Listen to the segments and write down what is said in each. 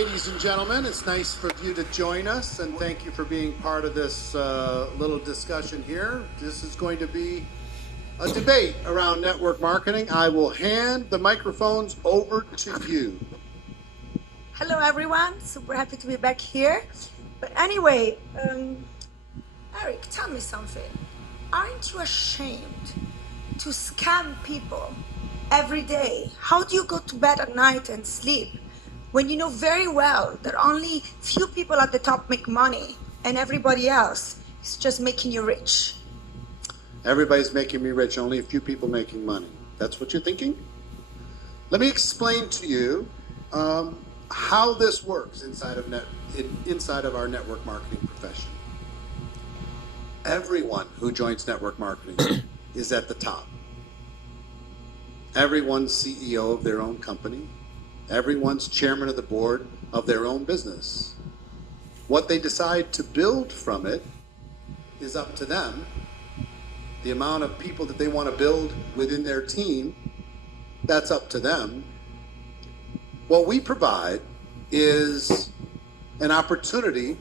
ladies and gentlemen. It's nice for you to join us, and thank you for being part of this little discussion here. This is going to be a debate around network marketing. I will hand the microphones over to you. Hello, everyone. Super happy to be back here. But anyway, Eric, tell me something. Aren't you ashamed to scam people every day? How do you go to bed at night and sleep when you know very well that only few people at the top make money and everybody else is just making you rich? Everybody's making me rich, only a few people making money. That's what you're thinking? Let me explain to you how this works inside of our network marketing profession. Everyone who joins network marketing is at the top. Everyone's CEO of their own company. Everyone's chairman of the board of their own business. What they decide to build from it is up to them. The amount of people that they want to build within their team, that's up to them. What we provide is an opportunity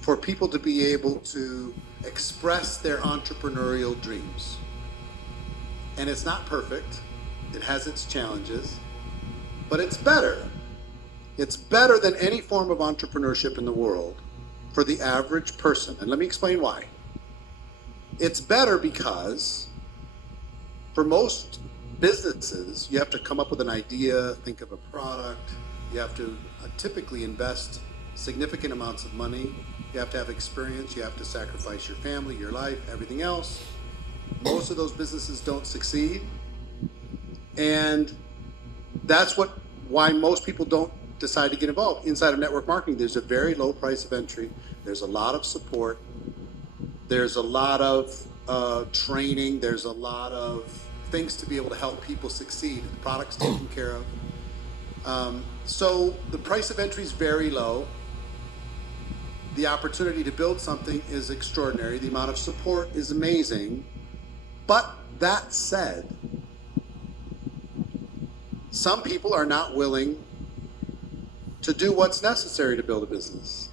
for people to be able to express their entrepreneurial dreams. And it's not perfect. It has its challenges, but it's better. It's better than any form of entrepreneurship in the world for the average person. And let me explain why. It's better because for most businesses, you have to come up with an idea, think of a product. You have to typically invest significant amounts of money. You have to have experience. You have to sacrifice your family, your life, everything else. Most of those businesses don't succeed. And that's why most people don't decide to get involved. Inside of network marketing, there's a very low price of entry. There's a lot of support. There's a lot of training. There's a lot of things to be able to help people succeed. The product's taken care of. So the price of entry is very low. The opportunity to build something is extraordinary. The amount of support is amazing. But that said, some people are not willing to do what's necessary to build a business.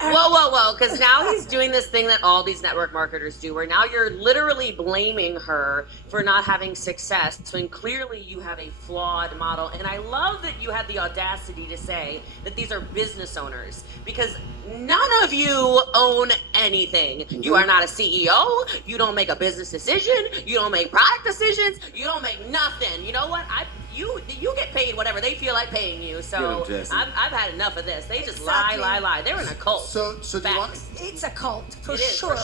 Whoa, because now he's doing this thing that all these network marketers do, where now you're literally blaming her for not having success when clearly you have a flawed model. And I love that you had the audacity to say that these are business owners, because none of you own anything. You are not a CEO. You don't make a business decision. You don't make product decisions. You don't make nothing. You know what? You get paid whatever they feel like paying you. So I've had enough of this. They just lie. They're in a cult. So do you want? It's a cult, for sure.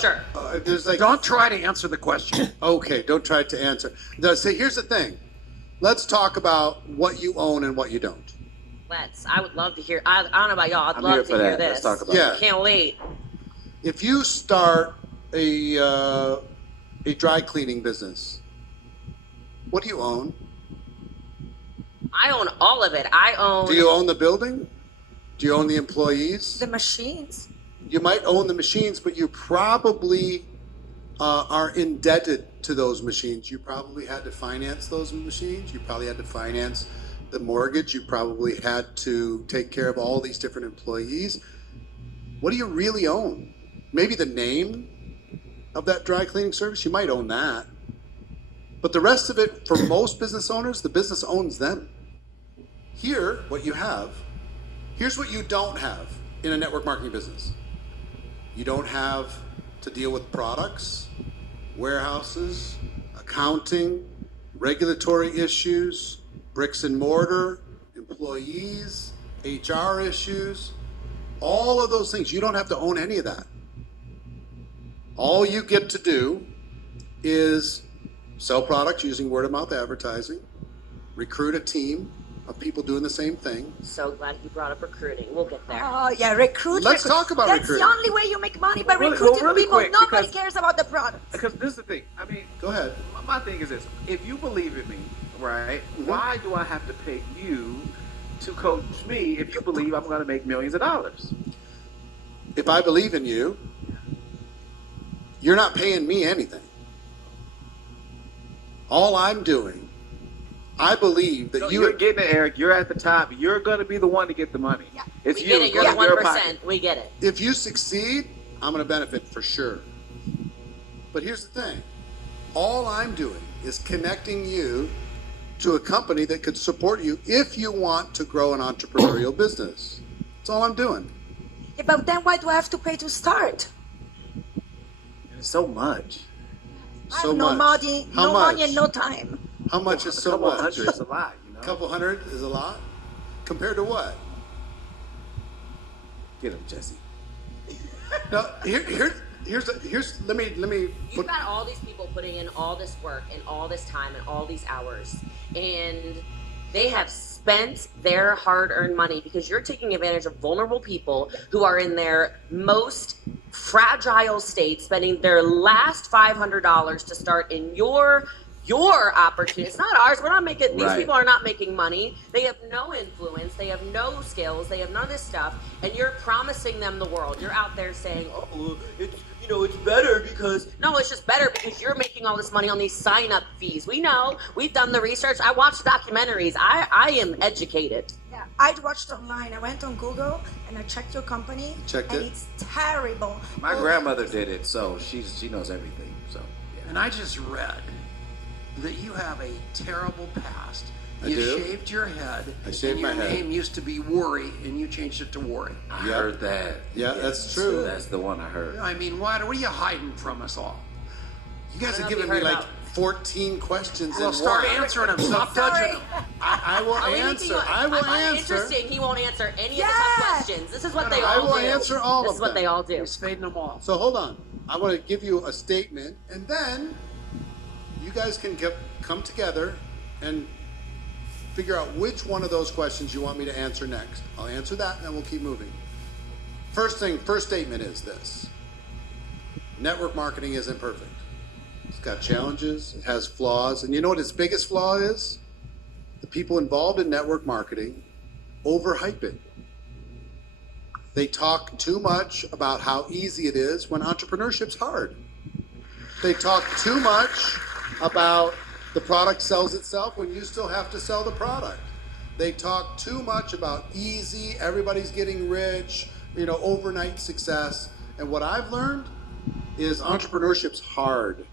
Don't try to answer the question. Okay, don't try to answer. No, so here's the thing. Let's talk about what you own and what you don't. I would love to hear. I don't know about y'all. I'd love to hear this. Let's talk about it. Can't wait. If you start a dry cleaning business, what do you own? I own all of it. Do you own the building? Do you own the employees? The machines. You might own the machines, but you probably are indebted to those machines. You probably had to finance those machines. You probably had to finance the mortgage. You probably had to take care of all these different employees. What do you really own? Maybe the name of that dry cleaning service. You might own that. But the rest of it, for most business owners, the business owns them. Here, what you have, here's what you don't have in a network marketing business. You don't have to deal with products, warehouses, accounting, regulatory issues, bricks and mortar, employees, HR issues, all of those things. You don't have to own any of that. All you get to do is sell products using word-of-mouth advertising, recruit a team of people doing the same thing. So glad you brought up recruiting. We'll get there. Oh, yeah, recruit. Let's talk about recruiting. That's the only way you make money, by recruiting people. Quick, Nobody cares about the product. Because this is the thing. I mean, Go ahead. my thing is this. If you believe in me, right, why do I have to pay you to coach me if you believe I'm going to make millions of dollars? If I believe in you, you're not paying me anything. All I'm doing, I believe that So you you're getting it, Eric. You're at the top. You're going to be the one to get the money. Yeah. It's We you. get it. You're It's the your 1%. pocket. We get it. if you succeed, I'm going to benefit for sure. But here's the thing. All I'm doing is connecting you to a company that could support you if you want to grow an entrepreneurial business. That's all I'm doing. Yeah, but then why do I have to pay to start? It's so much. I So have no much. money, How no much? money and no time. How much is A so couple much? hundred is a lot, you know. A couple hundred is a lot? Compared to what? Get him, Jesse. No, here's let me You've put got all these people putting in all this work and all this time and all these hours, and they have spent their hard-earned money because you're taking advantage of vulnerable people who are in their most fragile state, spending their last $500 to start in your opportunity. It's not ours. We're not making. These Right. people are not making money. They have no influence. They have no skills. They have none of this stuff. And you're promising them the world. You're out there saying, "Oh, it's better because." No, it's just better because you're making all this money on these sign-up fees. We know. We've done the research. I watched documentaries. I am educated. Yeah, I watched online. I went on Google and I checked your company. Checked and it? it's terrible. My Well, grandmother did it, so she knows everything. So yeah. And I just read that you have a terrible past. I You do? shaved your head. I shaved and my your head. name used to be Worry, and you changed it to Worry. I Yep. heard that. Yeah, that's true. That's the one I heard. I mean, what are you hiding from us all? You guys I are don't know if giving you me heard like about- 14 questions Well, in start one. answering them. Stop Sorry. judging them. I will Are we making answer. you- I will find it answer. Interesting. He won't answer any of the Yeah. tough questions. This is what they I all will do. answer all this of is what them. they all do. He's fading them all. So hold on. I want to give you a statement, and then you guys can come together and figure out which one of those questions you want me to answer next. I'll answer that, and then we'll keep moving. First statement is this. Network marketing isn't perfect. It's got challenges, it has flaws, and you know what its biggest flaw is? The people involved in network marketing overhype it. They talk too much about how easy it is when entrepreneurship's hard. They talk too much about the product sells itself when you still have to sell the product. They talk too much about easy, everybody's getting rich, overnight success. And what I've learned is entrepreneurship's hard.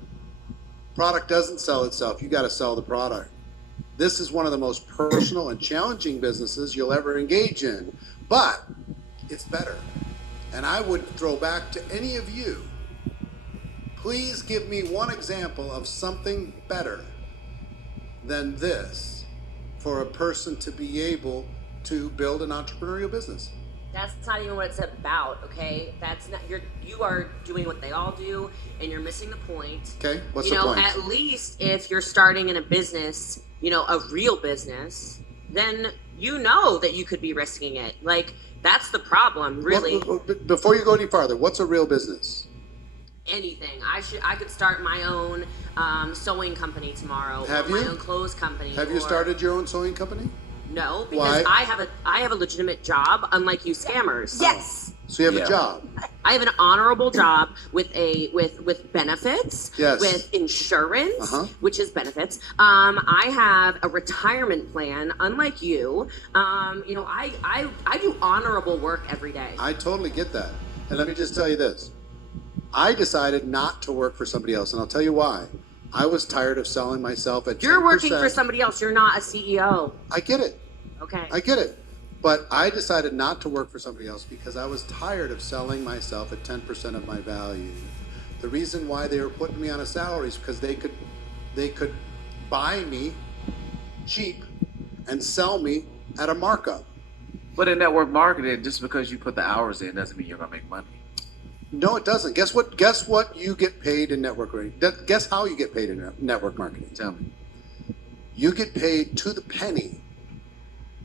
Product doesn't sell itself. You got to sell the product. This is one of the most personal and challenging businesses you'll ever engage in, but it's better. And I would throw back to any of you, please give me one example of something better than this for a person to be able to build an entrepreneurial business. That's not even what it's about, okay? That's not you are doing what they all do, and you're missing the point. Okay, what's you the know, point? at least if you're starting in a business, a real business, then you know that you could be risking it. Like, that's the problem, really. Before you go any farther, what's a real business? Anything. I could start my own sewing company tomorrow. Have or you? My own clothes company. Have you or- started your own sewing company? No, because Why? I have a legitimate job, unlike you scammers. Yes. So you have Yeah. a job. I have an honorable job with benefits, Yes. with insurance, Uh-huh. which is benefits. I have a retirement plan, unlike you. I do honorable work every day. I totally get that. And let me just tell you this. I decided not to work for somebody else, and I'll tell you why. I was tired of selling myself at 10%. You're working for somebody else. You're not a CEO. I get it. Okay. I get it. But I decided not to work for somebody else because I was tired of selling myself at 10% of my value. The reason why they were putting me on a salary is because they could buy me cheap and sell me at a markup. But in network marketing, just because you put the hours in doesn't mean you're gonna make money. No, it doesn't. Guess what you get paid in network marketing? Guess how you get paid in network marketing? Tell me. You get paid to the penny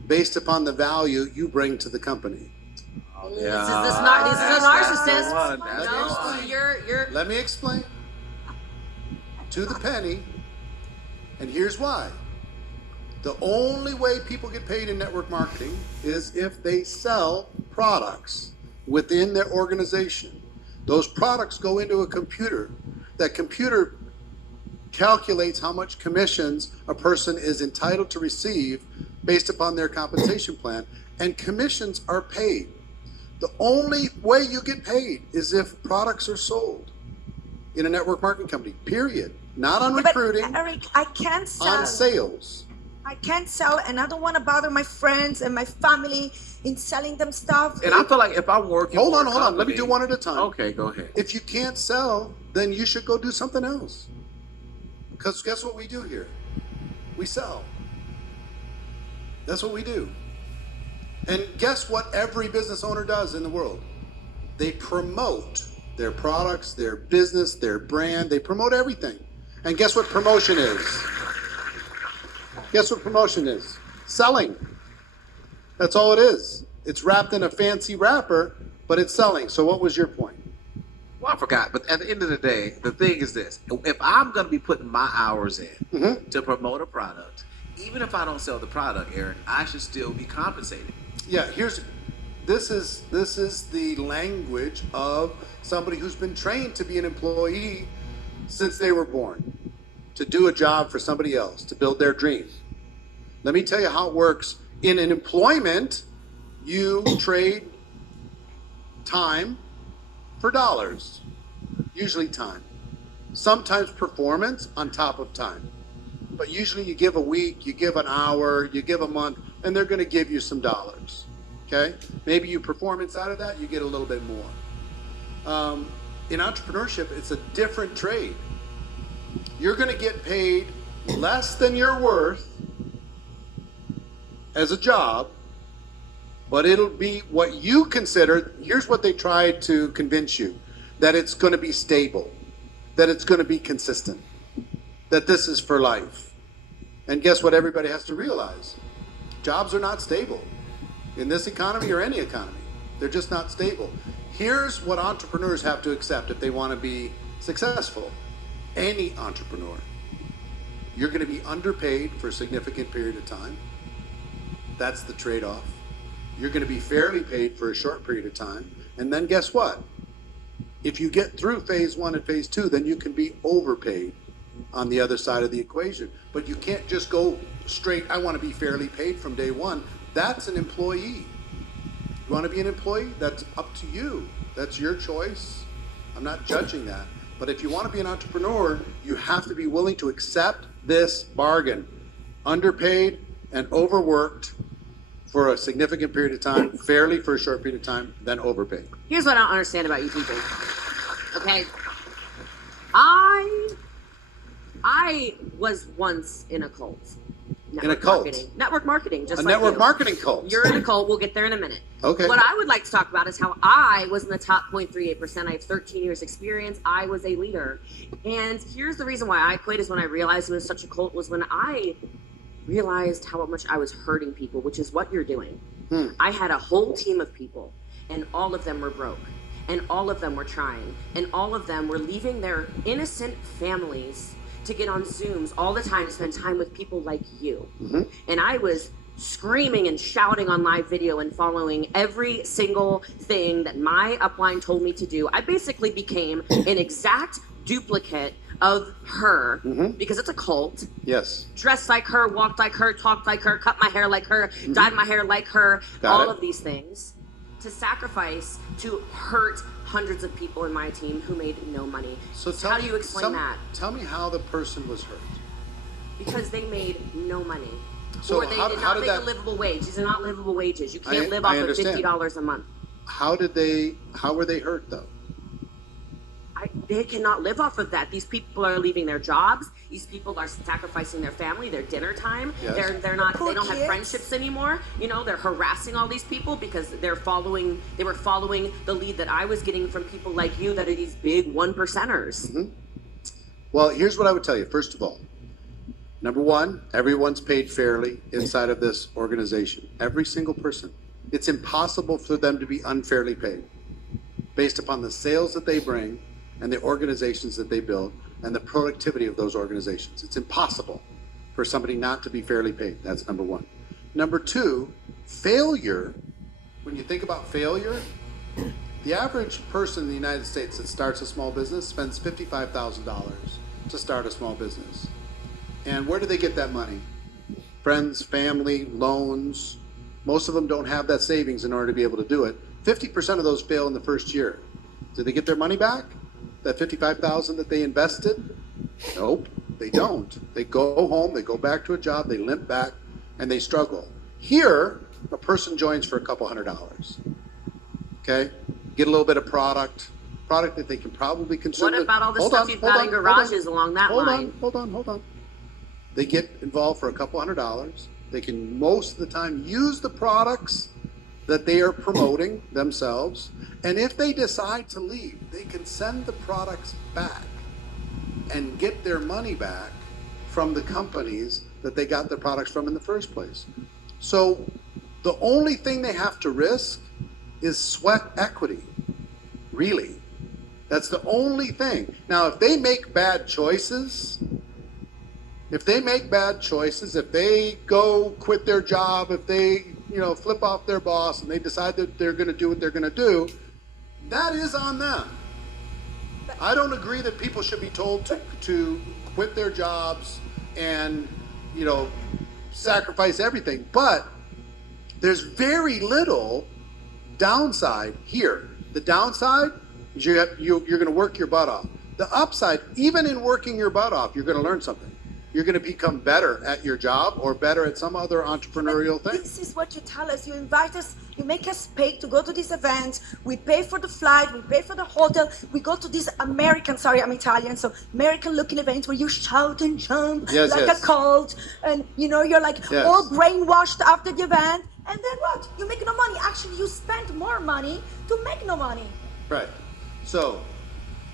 based upon the value you bring to the company. This is a narcissist. That's the one. That's No, the one. you're. Let me explain. To the penny, and here's why. The only way people get paid in network marketing is if they sell products within their organization. Those products go into a computer. That computer calculates how much commissions a person is entitled to receive based upon their compensation plan, and commissions are paid. The only way you get paid is if products are sold in a network marketing company, period. Not on recruiting, But Eric, I can't sell. on sales. I can't sell, and I don't want to bother my friends and my family in selling them stuff. And I feel like if I'm working, Hold for on, a hold on. Let me company- do one at a time. Okay, go ahead. If you can't sell, then you should go do something else. Because guess what we do here? We sell. That's what we do. And guess what every business owner does in the world? They promote their products, their business, their brand. They promote everything. And guess what promotion is? Guess what promotion is? Selling. That's all it is. It's wrapped in a fancy wrapper, but it's selling. So what was your point? Well, I forgot, but at the end of the day, the thing is this: if I'm going to be putting my hours in to promote a product, even if I don't sell the product, Eric, I should still be compensated. Yeah, this is the language of somebody who's been trained to be an employee since they were born, to do a job for somebody else, to build their dream. Let me tell you how it works. In an employment, you trade time for dollars, usually time. Sometimes performance on top of time. But usually you give a week, you give an hour, you give a month, and they're going to give you some dollars. Okay? Maybe you perform inside of that, you get a little bit more. In entrepreneurship, it's a different trade. You're going to get paid less than you're worth as a job, but it'll be what you consider. Here's what they tried to convince you: that it's going to be stable, that it's going to be consistent, that this is for life. And guess what everybody has to realize? Jobs are not stable in this economy or any economy. They're just not stable. Here's what entrepreneurs have to accept if they want to be successful. Any entrepreneur, you're going to be underpaid for a significant period of time. That's the trade-off. You're going to be fairly paid for a short period of time. And then guess what? If you get through phase 1 and phase 2, then you can be overpaid on the other side of the equation. But you can't just go straight, I want to be fairly paid from day one. That's an employee. You want to be an employee? That's up to you. That's your choice. I'm not judging that. But if you want to be an entrepreneur, you have to be willing to accept this bargain. Underpaid and overworked for a significant period of time, fairly for a short period of time, then overpaid. Here's what I don't understand about you people. Okay, I was once in a cult. In a cult? Network marketing, just A like network you. marketing cult. You're in a cult. We'll get there in a minute. Okay. What I would like to talk about is how I was in the top 0.38%. I have 13 years experience. I was a leader. And here's the reason why I quit is when I realized it was such a cult was when I realized how much I was hurting people, which is what you're doing. I had a whole team of people, and all of them were broke, and all of them were trying, and all of them were leaving their innocent families to get on Zooms all the time to spend time with people like you. And I was screaming and shouting on live video and following every single thing that my upline told me to do. I basically became an exact duplicate of her because it's a cult. Yes. Dressed like her, walked like her, talked like her, cut my hair like her, dyed my hair like her, Got all it. of these things to sacrifice to hurt hundreds of people in my team who made no money. So How do you explain that? Tell me how the person was hurt. Because they made no money. So or they how- did how not did make a that- livable wage. These are not livable wages. You can't live I off of understand. $50 a month. How were they hurt though? They cannot live off of that. These people are leaving their jobs. These people are sacrificing their family, their dinner time. Yes. They're not. Poor They don't have kids. friendships anymore. You know, they're harassing all these people because they were following the lead that I was getting from people like you that are these big 1%ers. Well, here's what I would tell you. First of all, number one, everyone's paid fairly inside of this organization. Every single person. It's impossible for them to be unfairly paid based upon the sales that they bring and the organizations that they build and the productivity of those organizations. It's impossible for somebody not to be fairly paid. That's number one. Number two, failure. When you think about failure, the average person in the United States that starts a small business spends $55,000 to start a small business. And where do they get that money? Friends, family, loans. Most of them don't have that savings in order to be able to do it. 50% of those fail in the first year. Do they get their money back? That $55,000 that they invested? Nope, they don't. They go home, they go back to a job, they limp back, and they struggle. Here, a person joins for a couple $100. Okay? Get a little bit of product that they can probably consume. What about all the stuff you've got in garages along that line? Hold on. They get involved for a couple $100. They can most of the time use the products that they are promoting themselves. And if they decide to leave, they can send the products back and get their money back from the companies that they got their products from in the first place. So the only thing they have to risk is sweat equity, really. That's the only thing. Now, if they make bad choices, if they go quit their job, if they, flip off their boss and they decide that they're going to do what they're going to do, that is on them. I don't agree that people should be told to quit their jobs and, sacrifice everything. But there's very little downside here. The downside is you're going to work your butt off. The upside, even in working your butt off, you're going to learn something. You're going to become better at your job or better at some other entrepreneurial thing. This is what you tell us. You invite us, you make us pay to go to these events. We pay for the flight, we pay for the hotel. We go to these American, sorry, I'm Italian, so American-looking events where you shout and jump like a cult. And, you're like all brainwashed after the event. And then what? You make no money. Actually, you spend more money to make no money. Right. So,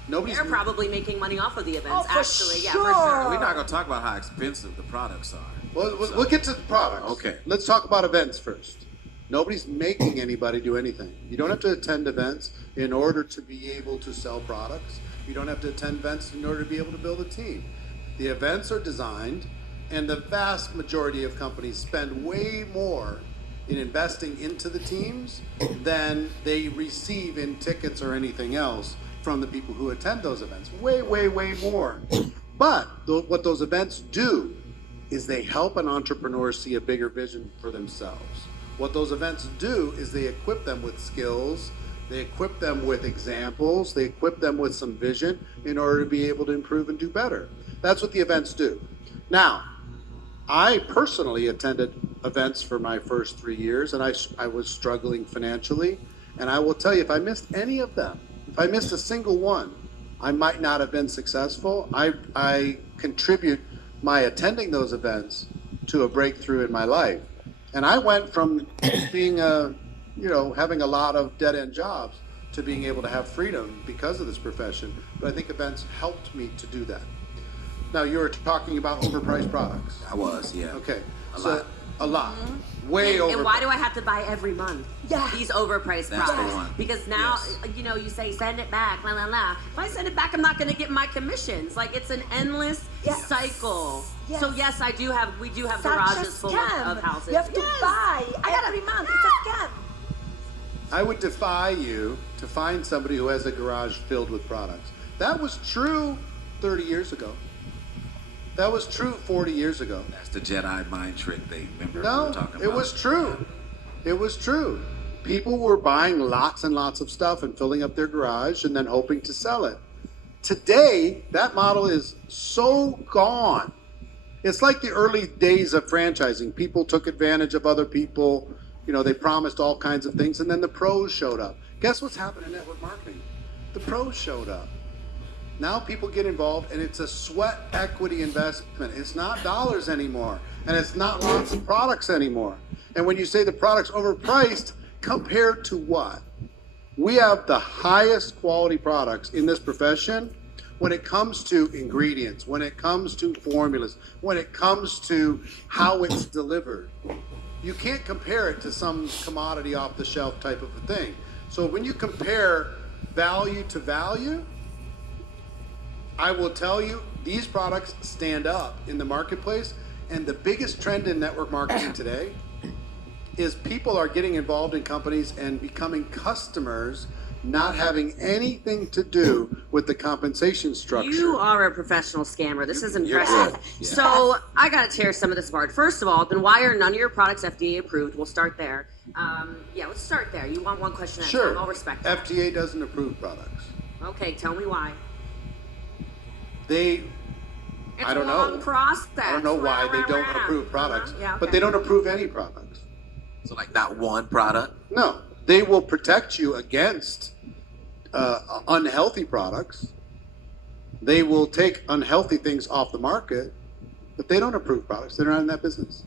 They're probably making money off of the events, for actually. Sure. Yeah, for sure. We're not going to talk about how expensive the products are. Well, we'll get to the products. Okay. Let's talk about events first. Nobody's making anybody do anything. You don't have to attend events in order to be able to sell products. You don't have to attend events in order to be able to build a team. The events are designed, and the vast majority of companies spend way more in investing into the teams than they receive in tickets or anything else from the people who attend those events. Way, way, way more. But what those events do is they help an entrepreneur see a bigger vision for themselves. What those events do is they equip them with skills, they equip them with examples, they equip them with some vision in order to be able to improve and do better. That's what the events do. Now, I personally attended events for my first 3 years, and I was struggling financially. And I will tell you, if I missed any of them, if I missed a single one, I might not have been successful. I contribute my attending those events to a breakthrough in my life. And I went from being having a lot of dead-end jobs to being able to have freedom because of this profession. But I think events helped me to do that. Now, you were talking about overpriced products. I was, yeah. Okay. A lot. Way over. And why do I have to buy every month? Yeah. These overpriced That's products. the one. Because now, Yes. you say send it back, la la la. If I send it back, I'm not going to get my commissions. Like, it's an endless Yes. cycle. Yes. So yes, we do have Such a garages full scam. of houses. You have to buy every month. It's a scam. I would defy you to find somebody who has a garage filled with products. That was true 30 years ago. That was true 40 years ago. That's the Jedi mind trick thing. Remember we No, were talking about? it was true. It was true. People were buying lots and lots of stuff and filling up their garage and then hoping to sell it. Today, that model is so gone. It's like the early days of franchising. People took advantage of other people. They promised all kinds of things, and then the pros showed up. Guess what's happened in network marketing? The pros showed up. Now people get involved, and it's a sweat equity investment. It's not dollars anymore, and it's not lots of products anymore. And when you say the product's overpriced, compared to what? We have the highest quality products in this profession when it comes to ingredients, when it comes to formulas, when it comes to how it's delivered. You can't compare it to some commodity off the shelf type of a thing. So when you compare value to value, I will tell you, these products stand up in the marketplace. And the biggest trend in network marketing today is people are getting involved in companies and becoming customers not having anything to do with the compensation structure. You are a professional scammer. This is You're impressive. good. Yeah. So I got to tear some of this apart. First of all, then why are none of your products FDA approved? We'll start there. Yeah, let's start there. You want one question at a Sure. time. I'll respect that. FDA doesn't approve products. Okay, tell me why. They, It's I don't a long know. process. I don't know why they don't approve products, Yeah, but okay. they don't approve any products. So like not one product. No, they will protect you against unhealthy products. They will take unhealthy things off the market, but they don't approve products. They're not in that business.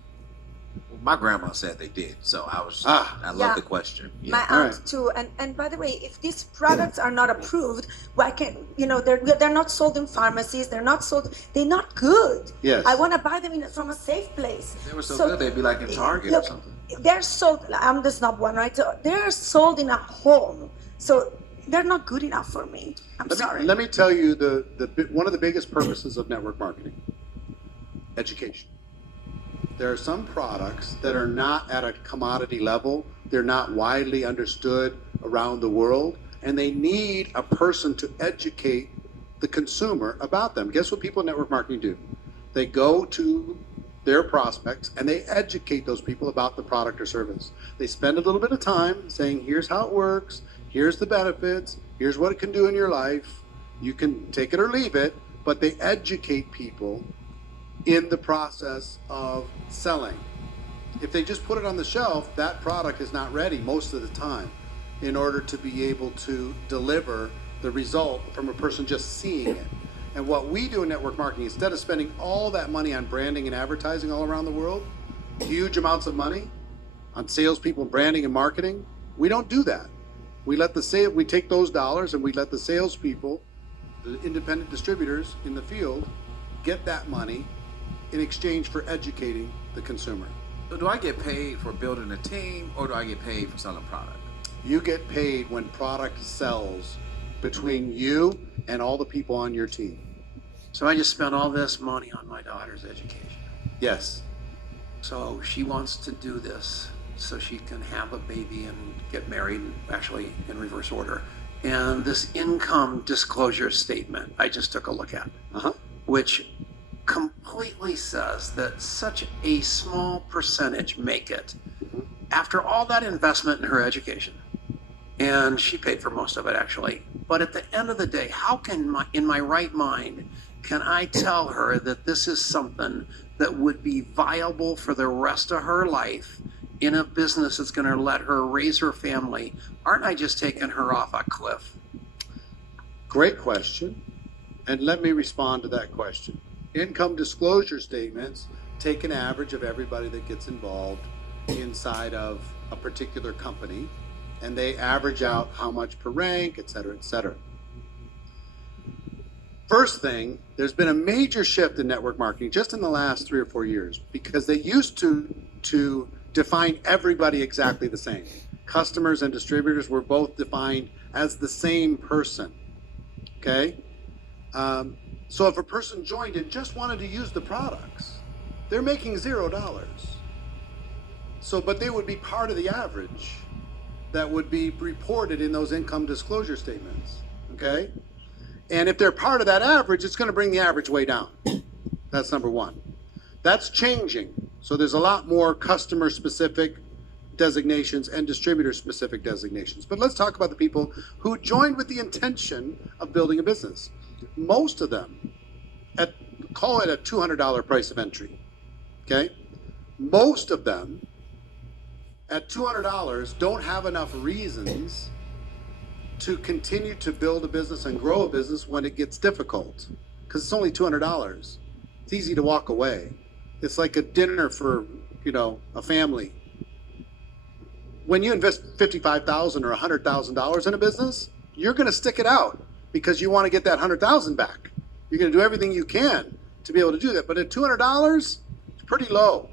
Well, my grandma said they did, so I was. Ah. I love Yeah. the question. My All aunt right. too. And by the way, if these products are not approved, why can they're not sold in pharmacies? They're not sold. They're not good. Yes. I want to buy them from a safe place. If they were so good, they'd be like in Target or look, something. They're sold. I'm the snob one, right? So they're sold in a home. So they're not good enough for me. I'm sorry. Let me tell you one of the biggest purposes of network marketing: education. There are some products that are not at a commodity level. They're not widely understood around the world, and they need a person to educate the consumer about them. Guess what people in network marketing do? They go to their prospects and they educate those people about the product or service. They spend a little bit of time saying, here's how it works, here's the benefits, here's what it can do in your life. You can take it or leave it, but they educate people in the process of selling. If they just put it on the shelf, that product is not ready most of the time in order to be able to deliver the result from a person just seeing it. And what we do in network marketing, instead of spending all that money on branding and advertising all around the world, huge amounts of money on salespeople, branding and marketing, we don't do that. We take those dollars and we let the salespeople, the independent distributors in the field, get that money in exchange for educating the consumer. So do I get paid for building a team, or do I get paid for selling product? You get paid when product sells between you and all the people on your team. So I just spent all this money on my daughter's education. Yes. So she wants to do this so she can have a baby and get married, actually in reverse order. And this income disclosure statement I just took a look at, which completely says that such a small percentage make it after all that investment in her education. And she paid for most of it, actually. But at the end of the day, how can in my right mind, can I tell her that this is something that would be viable for the rest of her life in a business that's going to let her raise her family? Aren't I just taking her off a cliff? Great question. And let me respond to that question. Income disclosure statements take an average of everybody that gets involved inside of a particular company, and they average out how much per rank, et cetera, et cetera. First thing, there's been a major shift in network marketing just in the last 3 or 4 years, because they used to define everybody exactly the same. Customers and distributors were both defined as the same person, okay? So if a person joined and just wanted to use the products, they're making $0. So, but they would be part of the average that would be reported in those income disclosure statements, okay? And if they're part of that average, it's going to bring the average way down. That's number one. That's changing. So there's a lot more customer-specific designations and distributor-specific designations. But let's talk about the people who joined with the intention of building a business. Most of them, call it a $200 price of entry, okay? Most of them at $200 don't have enough reasons to continue to build a business and grow a business when it gets difficult, because it's only $200. It's easy to walk away. It's like a dinner for, a family. When you invest $55,000 or $100,000 in a business, you're going to stick it out because you want to get that $100,000 back. You're going to do everything you can to be able to do that. But at $200, it's pretty low.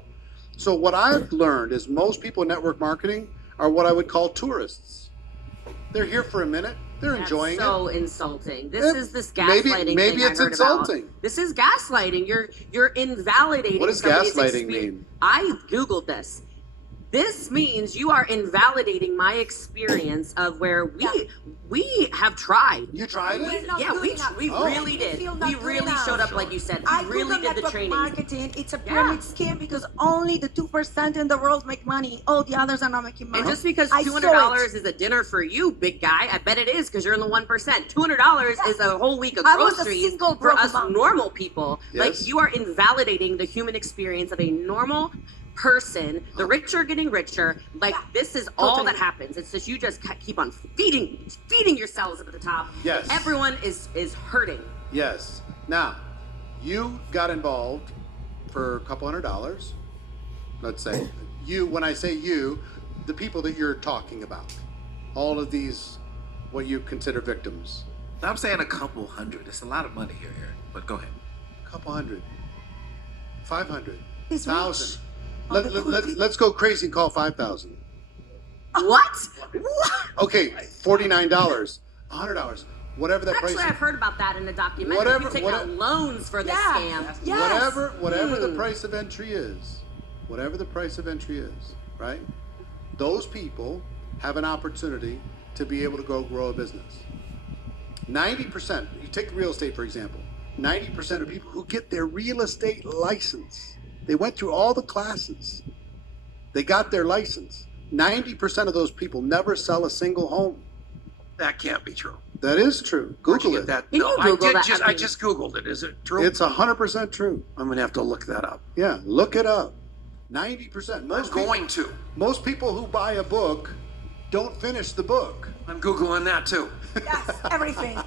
So what I've learned is most people in network marketing are what I would call tourists. They're here for a minute. They're enjoying so it. insulting. This Yeah, is this gaslighting maybe thing it's I heard insulting. about. This is gaslighting. You're invalidating. What does somebody's gaslighting experience. mean? I Googled this. This means you are invalidating my experience of where we have tried. You tried We're it? not Yeah, good we enough. really We did. feel not We good really enough. showed up like you said. I We really Google did the network training. marketing. It's a pyramid scheme because only the 2% in the world make money. All the others are not making money. And just because I saw $200 it. is a dinner for you, big guy, I bet it is because you're in the 1%. $200 is a whole week of I was a groceries single for broke us mom. normal people. Yes. Like you are invalidating the human experience of a normal person. The rich are getting richer. Like this is all Totally. that happens. It's just you just keep on feeding yourselves at the top. Yes. Everyone is hurting. Yes. Now, you got involved for a couple $100. Let's say you. When I say you, the people that you're talking about, all of these, what you consider victims, I'm saying a couple hundred. It's a lot of money here, Eric. But go ahead. a couple hundred, 500, He's 1,000. rich. Oh, the cool people. Let's go crazy and call 5,000. What? Okay, $49, $100, whatever that Actually, price. I've heard about that in the documentary. Whatever- you take out loans for this Yeah. scam. Yes. Whatever the price of entry is, whatever the price of entry is, right? Those people have an opportunity to be able to go grow a business. 90%, you take real estate for example, 90% of people who get their real estate license, they went through all the classes, they got their license. 90% of those people never sell a single home. That can't be true. That is true. Where'd you Google get it. that? Can you Google that? I I mean- just Googled it. Is it true? It's 100% true. I'm gonna have to look that up. Yeah, look it up. 90%. I'm Most going to. Most people who buy a book don't finish the book. I'm Googling that too. Yes, everything.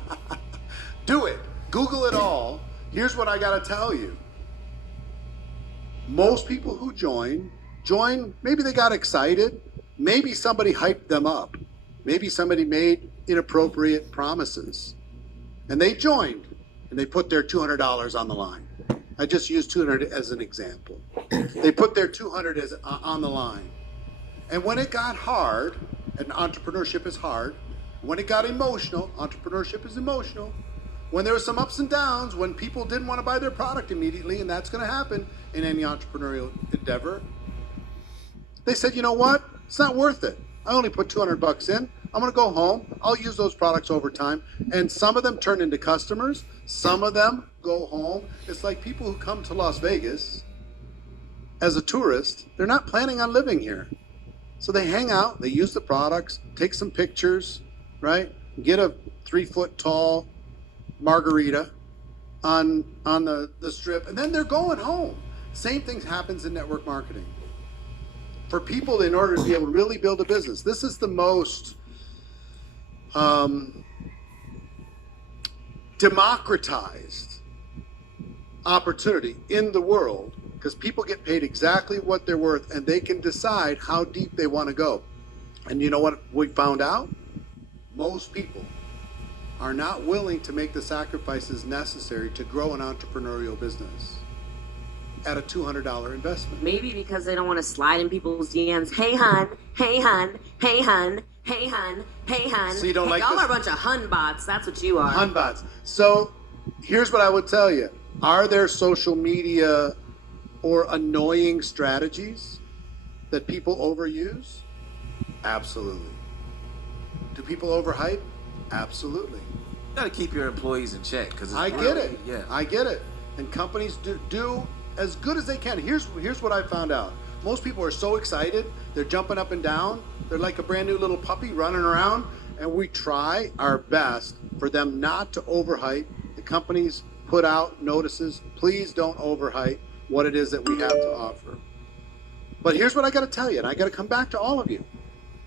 Do it. Google it all. Here's what I got to tell you. Most people who join, maybe they got excited. Maybe somebody hyped them up. Maybe somebody made inappropriate promises. And they joined and they put their $200 on the line. I just used 200 as an example. They put their 200 on the line. And when it got hard, and entrepreneurship is hard, when it got emotional, entrepreneurship is emotional. When there were some ups and downs, when people didn't want to buy their product immediately, and that's going to happen in any entrepreneurial endeavor, they said, you know what? It's not worth it. I only put $200 in. I'm going to go home. I'll use those products over time. And some of them turn into customers. Some of them go home. It's like people who come to Las Vegas as a tourist. They're not planning on living here. So they hang out, they use the products, take some pictures, right? Get a 3-foot tall margarita on the strip, and then they're going home. Same thing happens in network marketing. For people, in order to be able to really build a business, this is the most democratized opportunity in the world, because people get paid exactly what they're worth and they can decide how deep they want to go. And you know what we found out? Most people are not willing to make the sacrifices necessary to grow an entrepreneurial business at a $200 investment. Maybe because they don't want to slide in people's DMs. Hey, hun. Hey, hun. Hey, hun. Hey, hun. Hey, hun. So you don't hey, like y'all this? are a bunch of hun bots. That's what you are. Hunbots. So here's what I would tell you. Are there social media or annoying strategies that people overuse? Absolutely. Do people overhype? Absolutely. You gotta keep your employees in check because I get it. Yeah. I get it. And companies do as good as they can. Here's what I found out. Most people are so excited, they're jumping up and down. They're like a brand new little puppy running around, and we try our best for them not to overhype. The companies put out notices, please don't overhype what it is that we have to offer. But here's what I got to tell you, and I got to come back to all of you.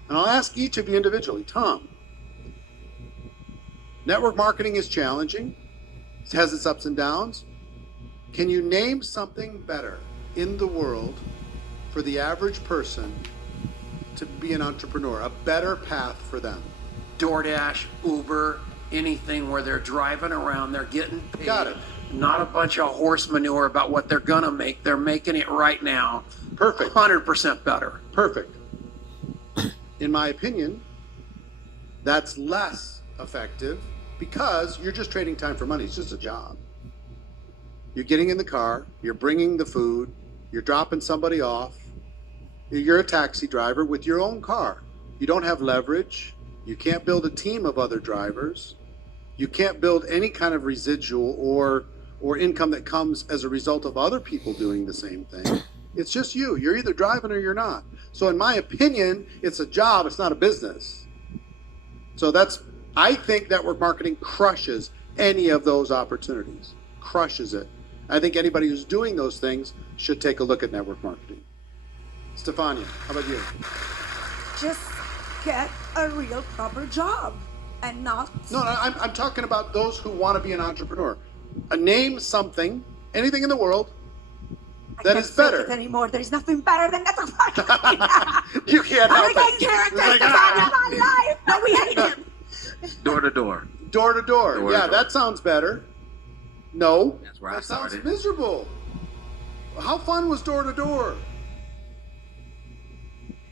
And I'll ask each of you individually. Tom, network marketing is challenging. It has its ups and downs. Can you name something better in the world for the average person to be an entrepreneur, a better path for them? DoorDash, Uber, anything where they're driving around, they're getting paid. Got it. Not a bunch of horse manure about what they're gonna make. They're making it right now. Perfect. 100% better. Perfect. In my opinion, that's less effective because you're just trading time for money. It's just a job. You're getting in the car, you're bringing the food, you're dropping somebody off, You're a taxi driver with your own car. You don't have leverage. You can't build a team of other drivers. You can't build any kind of residual or income that comes as a result of other people doing the same thing. It's just you. You're either driving or you're not. So in my opinion, it's a job, it's not a business. So I think network marketing crushes any of those opportunities. Crushes it. I think anybody who's doing those things should take a look at network marketing. Stefania, how about you? Just get a real proper job and not. No, I'm talking about those who want to be an entrepreneur. Name something, anything in the world, that is better. I can't say it anymore. There's nothing better than network marketing. You can't help Hurricane it. character, It's like, Stefania, my life. No, we hate him. Door to door. Door to door. Door to Yeah, door. that sounds better. No, That's where I that sounds started. miserable. How fun was door to door?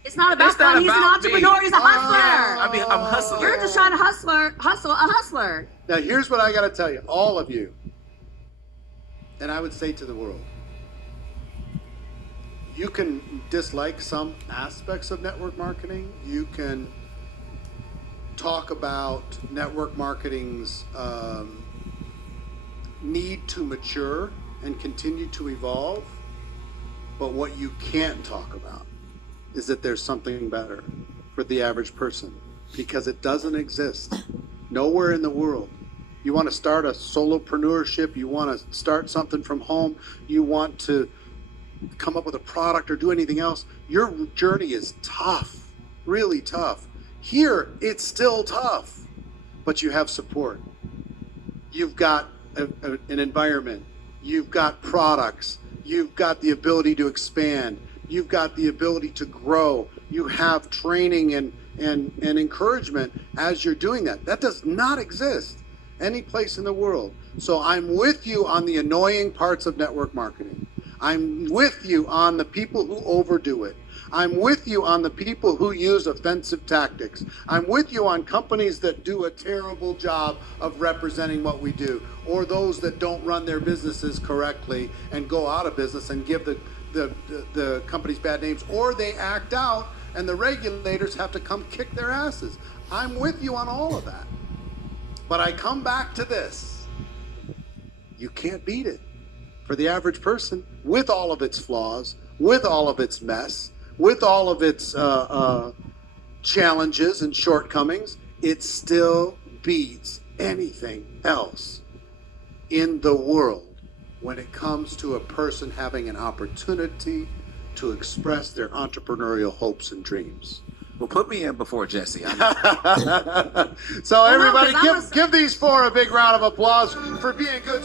It's not about It's not fun. He's an about entrepreneur. me. He's a hustler. I mean, I'm hustling. You're just trying to hustle a hustler. Now, here's what I got to tell you, all of you, and I would say to the world, you can dislike some aspects of network marketing. You can talk about network marketing's need to mature and continue to evolve. But what you can't talk about is that there's something better for the average person, because it doesn't exist nowhere in the world. You want to start a solopreneurship, you want to start something from home, you want to come up with a product or do anything else, your journey is tough, really tough. Here, it's still tough, but you have support. You've got an environment, you've got products, you've got the ability to expand, you've got the ability to grow, you have training and encouragement as you're doing that. That does not exist any place in the world. So I'm with you on the annoying parts of network marketing. I'm with you on the people who overdo it. I'm with you on the people who use offensive tactics. I'm with you on companies that do a terrible job of representing what we do, or those that don't run their businesses correctly and go out of business and give the companies bad names, or they act out and the regulators have to come kick their asses. I'm with you on all of that. But I come back to this. You can't beat it. For the average person, with all of its flaws, with all of its mess, with all of its challenges and shortcomings, it still beats anything else in the world when it comes to a person having an opportunity to express their entrepreneurial hopes and dreams. Well, put me in before Jesse. So everybody, no, 'cause give these four a big round of applause for being good